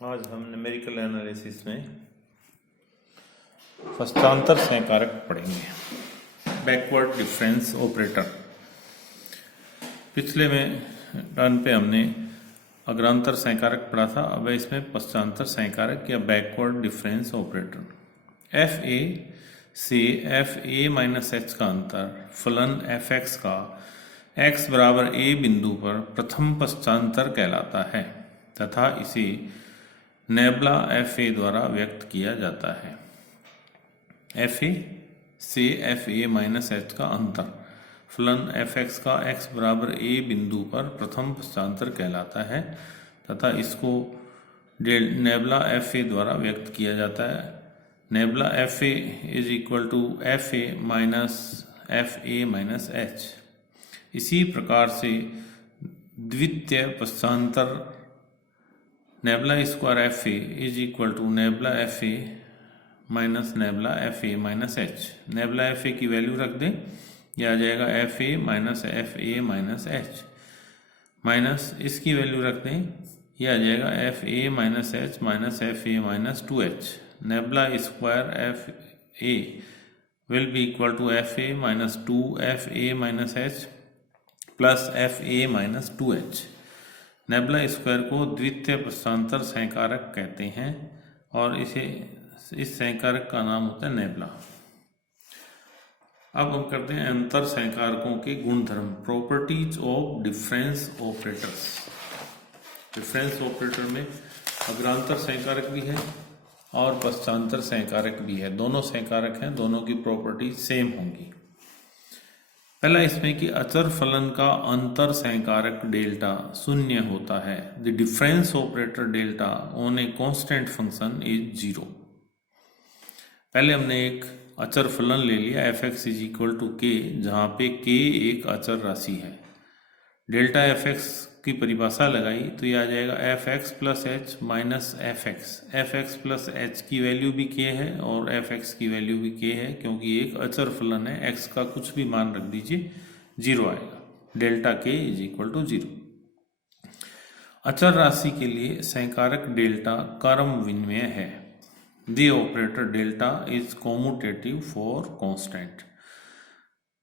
आज हम numerical analysis में पश्चांतर सहकारक पढ़ेंगे, बैकवर्ड डिफरेंस ऑपरेटर। पिछले में टर्न पे हमने अग्रांतर सहकारक पढ़ा था। अब इसमें पश्चांतर सहकारक या backward difference operator. F A से एफ ए माइनस एच का अंतर फलन एफ एक्स का एक्स बराबर ए बिंदु पर प्रथम पश्चांतर कहलाता है तथा इसे नेबला एफ ए द्वारा व्यक्त किया जाता है। एफ ए से एफ ए माइनस एच का अंतर फलन एफ एक्स का एक्स बराबर ए बिंदु पर प्रथम पश्चांतर कहलाता है तथा इसको नेबला एफ ए द्वारा व्यक्त किया जाता है। Nabla f a is equal to f a minus h. इसी प्रकार से द्वितीय पश्चांतर nabla square f a is equal to nabla f a minus h. Nabla f a की वैल्यू रख दें, यह आ जाएगा f a minus h minus इसकी वैल्यू रख दें, यह आ जाएगा f a minus h minus f a minus 2h। Nabla square f a will be equal to f a minus 2f a minus H plus F a minus 2h। Nabla square को द्वितीय पश्चांतर सहकारक कहते हैं और इस सहकारक का नाम होता है नेबला। अब हम करते हैं अंतर सहकारकों के गुणधर्म, properties of difference operators. Difference operator में अग्रांतर सहकारक भी है और पश्चांतर सहकारक भी है। दोनों सहकारक हैं, दोनों की प्रॉपर्टी सेम होंगी। पहला इसमें कि अचर फलन का अंतर सहकारक डेल्टा शून्य होता है। The difference operator delta on a constant function is 0। पहले हमने एक अचर फलन ले लिया F X is equal to K, जहाँ पे के एक अचर राशि है। डेल्टा एफ एक्स की परिभाषा लगाई तो यह आ जाएगा f x plus H minus F x. F x plus H की वैल्यू भी के है और एफ एक्स की वैल्यू भी के है, क्योंकि एक अचर फलन है। एक्स का कुछ भी मान रख दीजिए, 0 आएगा। डेल्टा के इज इक्वल टू 0। अचर राशि के लिए सहकारक डेल्टा क्रम विनिमय है। The operator delta is commutative for constant.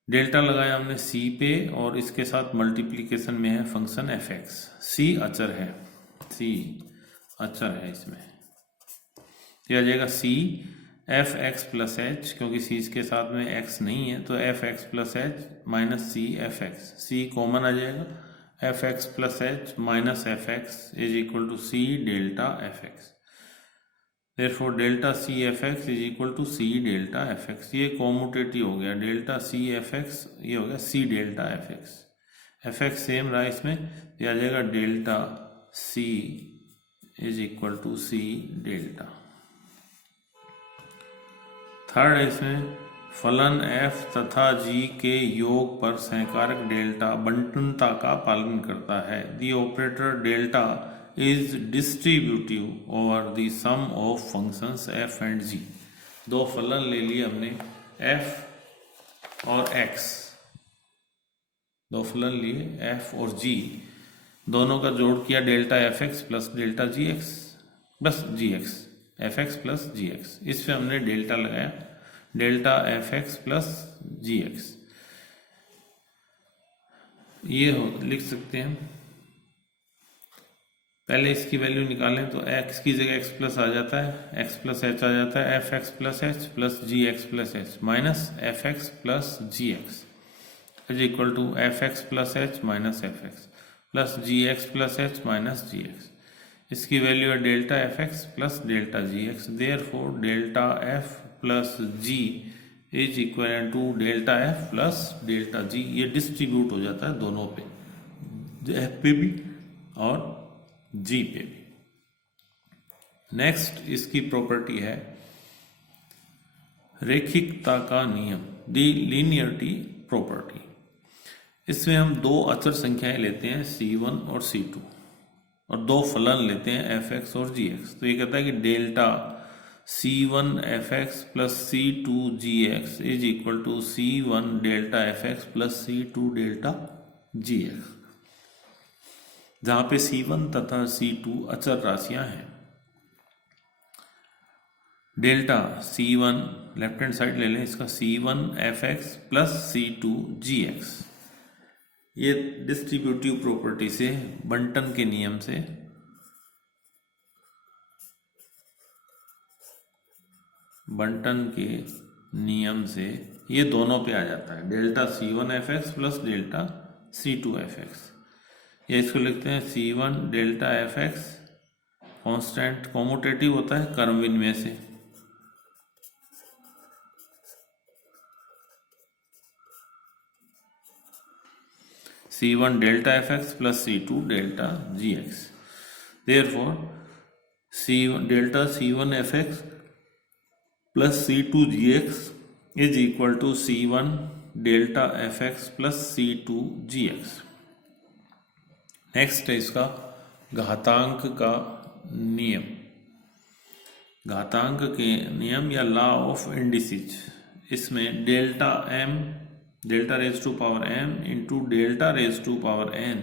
Delta लगाया हमने सी पे और इसके साथ मल्टीप्लिकेशन में है फंक्शन एफ एक्स। सी अचर है, सी अचर है, इसमें यह आ जाएगा C F x plus H, क्योंकि सी के साथ में एक्स नहीं है तो F x plus H minus C F x. सी कॉमन आ जाएगा, f x plus H minus F X is equal to C delta F x. Therefore delta C F X is equal to C delta F x. ये commutative हो गया, delta C F x ये हो गया सी delta F x. F X same रहा इसमें, ये आ जाएगा delta C is equal to C delta. Third है इसमें फलन एफ तथा जी के योग पर सहकारक डेल्टा बंटनता का पालन करता है। The operator delta is distributive over the sum of functions f and g। दो फलन ले लिए हमने f और x, दो फलन लिए f और g, दोनों का जोड़ किया delta F x plus delta जी एक्स बस जी एक्स, एफ एक्स प्लस जी एक्स। इस पे हमने डेल्टा लगाया, डेल्टा एफ एक्स प्लस जी एक्स। ये लिख सकते हैं, पहले इसकी वैल्यू निकालें तो x की जगह x प्लस आ जाता है, x प्लस एच आ जाता है, F x plus H plus ji x plus H minus F x plus ji x is equal to F x plus H minus F x plus ji x plus H minus ji X. इसकी value है delta F x plus delta ji x. Therefore delta F plus G is equal to delta F plus delta G. ये distribute हो जाता है दोनों पे, F पे भी और जी पे भी। नेक्स्ट इसकी प्रॉपर्टी है रेखिकता का नियम, दी लीनियरिटी प्रॉपर्टी। इसमें हम दो अचर संख्याएं लेते हैं c1 और c2 और दो फलन लेते हैं f(x) और g(x). तो ये कहता है कि delta c1 f(x) plus c2 g(x) is equal to c1 delta f(x) plus c2 delta g(x), जहाँ पे C1 तथा C2 अचर राशियां हैं। Delta C1 left hand side ले लें, इसका C1 fx plus C2 gx। ये डिस्ट्रीब्यूटिव प्रॉपर्टी से, बंटन के नियम से ये दोनों पे आ जाता है, delta C1 fx plus delta C2 fx। या इसको लिखते हैं C1 delta fx, constant commutative होता है कर्व इनमें से, C1 delta fx plus C2 delta gx। Therefore C1 delta C1 fx plus C2 gx is equal to C1 delta fx plus C2 gx। Next है इसका घातांक का नियम। घातांक के नियम या लॉ ऑफ इंडिसेज, इसमें delta m delta raise to power m into delta raise to power n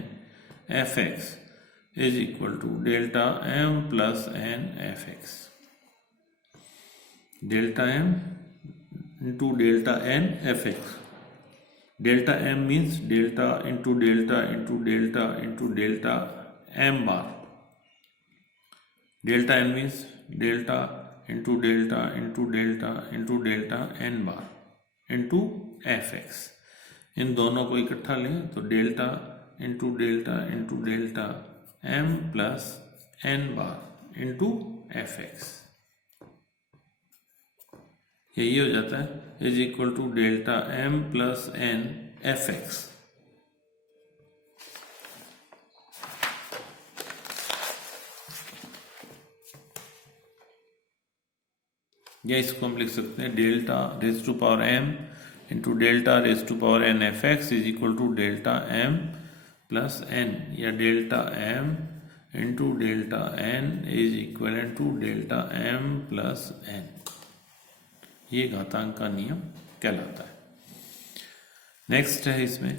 fx is equal to delta m plus n fx। Delta m into delta n fx। Delta m means delta into delta into delta into delta m बार। Delta n means delta into delta into delta into delta n बार into fx। इन दोनों को इकट्ठा लें तो delta into delta into delta m plus n बार into fx, यही हो जाता है is equal to delta m plus n fx। या इसको हम लिख सकते हैं delta raise to power m into delta raise to power n fx is equal to delta m plus n, या delta m into delta n is equal to delta m plus n। ये घातांक का नियम कहलाता है। Next है इसमें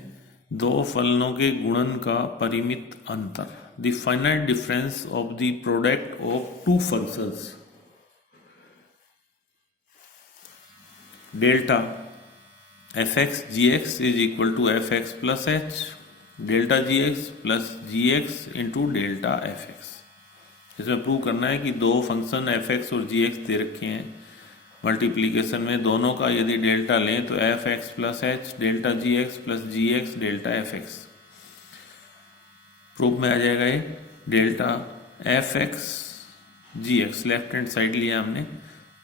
दो फलनों के गुणन का परिमित अंतर, the finite difference of the product of two functions. Delta fx gx is equal to fx plus h, delta gx plus gx into delta fx। इसमें प्रूव करना है कि दो फंक्शन fx और gx दे रखे हैं, मल्टीप्लीकेशन में दोनों का यदि डेल्टा लें तो fx plus h delta gx plus gx delta fx। Proof में आ जाएगा ये delta fx gx, left hand side लिया हमने,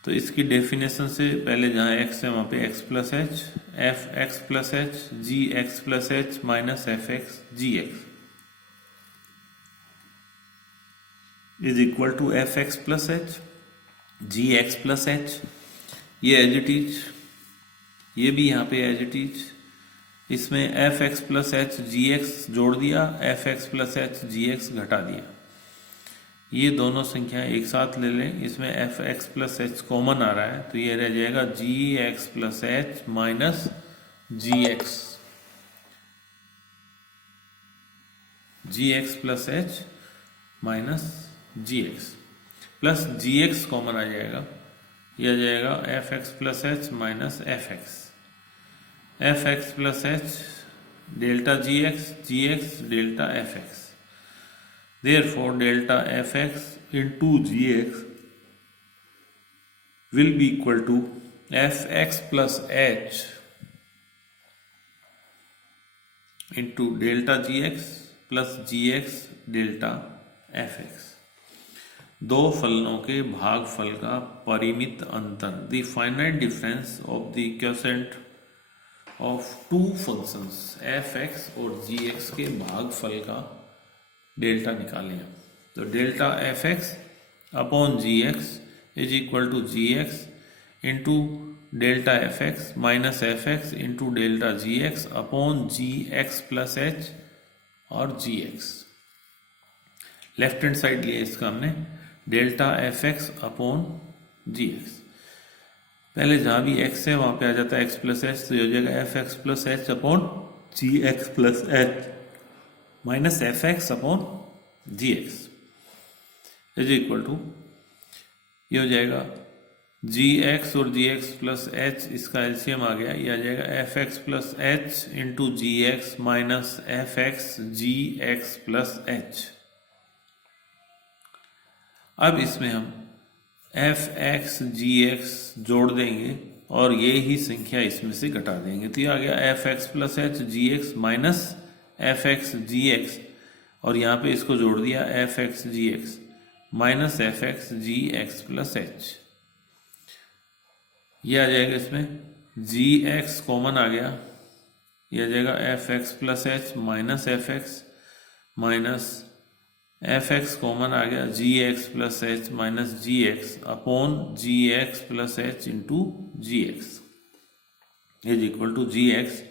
तो इसकी डेफिनेशन से पहले जहाँ x है वहाँ पे x plus H, F x plus H G x plus H minus F x ji x is equal to F x plus H G x plus H. ये एज इट इज, ये भी यहाँ पे as it is, इसमें F x plus H G X जोड़ दिया, F x plus H G X घटा दिया। ये दोनों संख्याएं एक साथ ले लें, इसमें F x plus h common आ रहा है तो ये रह जाएगा g x plus H minus जी एक्स, जी एक्स प्लस एच माइनस जी एक्स प्लस जी एक्स कॉमन आ जाएगा, ये आ जाएगा f x plus H minus F x plus h delta ji x delta F x. Therefore, delta fx into gx will be equal to fx plus h into delta gx plus gx delta fx। दो फलनों के भागफल का परिमित अंतर, the finite difference of the quotient of two functions fx और gx के भागफल का डेल्टा निकालें हम, तो delta F x upon ji x is equal to ji X into delta F x minus F X into delta ji x upon ji x plus H और जी X. Left hand side लिया इसका हमने delta F x upon जी X, पहले जहां भी x है वहां पे आ जाता है एक्स प्लस एच, तो ये हो जाएगा f x plus h upon ji x plus H minus F x upon ji x is equal to, ये हो जाएगा जी एक्स और जी एक्स प्लस एच, इसका एलसीएम आ गया, ये आ जाएगा f x plus H into जी एक्स माइनस एफ एक्स जी एक्स प्लस एच। अब इसमें हम एफ एक्स जी एक्स जोड़ देंगे और ये ही संख्या इसमें से घटा देंगे, तो ये आ गया f x plus H G x minus F x जी एक्स, और यहाँ पे इसको जोड़ दिया एफ एक्स जी एक्स माइनस एफ एक्स जी एक्स प्लस एच। ये आ जाएगा, इसमें जी एक्स कॉमन आ गया, ये आ जाएगा f x plus H minus F x common आ गया, g x plus H minus ji x upon ji x plus H into ji x is equal to ji x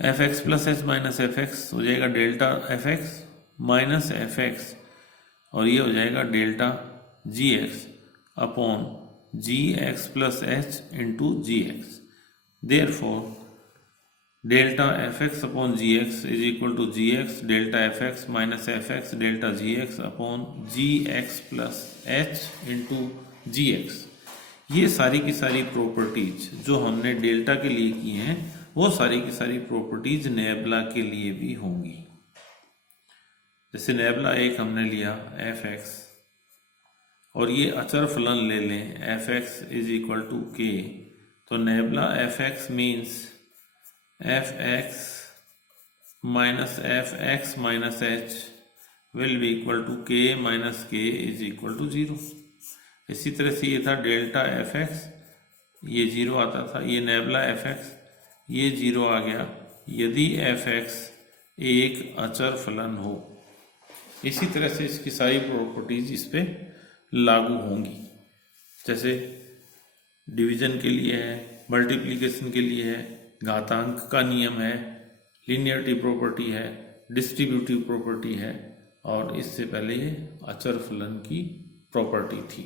F x plus H minus F x हो जाएगा delta F x minus F x, और ये हो जाएगा delta ji x upon ji x plus H into ji x. Therefore delta F x upon ji x is equal to ji x delta F x minus F X delta ji x upon ji x plus H into ji X. ये सारी की सारी properties जो हमने delta के लिए की हैं, वो सारी की सारी प्रॉपर्टीज नेबुला के लिए भी होंगी। जैसे नेबुला एक हमने लिया एफ एक्स, और ये अचर फलन ले लें F X is equal to K, तो nabla F X means F x minus H will be equal to K minus K is equal to 0। इसी तरह से ये था डेल्टा एफ एक्स, ये 0 आता था, ये नेबुला एफ एक्स, ये 0 आ गया यदि एफ एक्स एक अचर फलन हो। इसी तरह से इसकी सारी प्रॉपर्टीज इस पे लागू होंगी, जैसे डिवीजन के लिए है, मल्टीप्लिकेशन के लिए है, घातांक का नियम है, लीनियरिटी प्रॉपर्टी है, डिस्ट्रीब्यूटिव प्रॉपर्टी है, और इससे पहले ये अचर फलन की प्रॉपर्टी थी।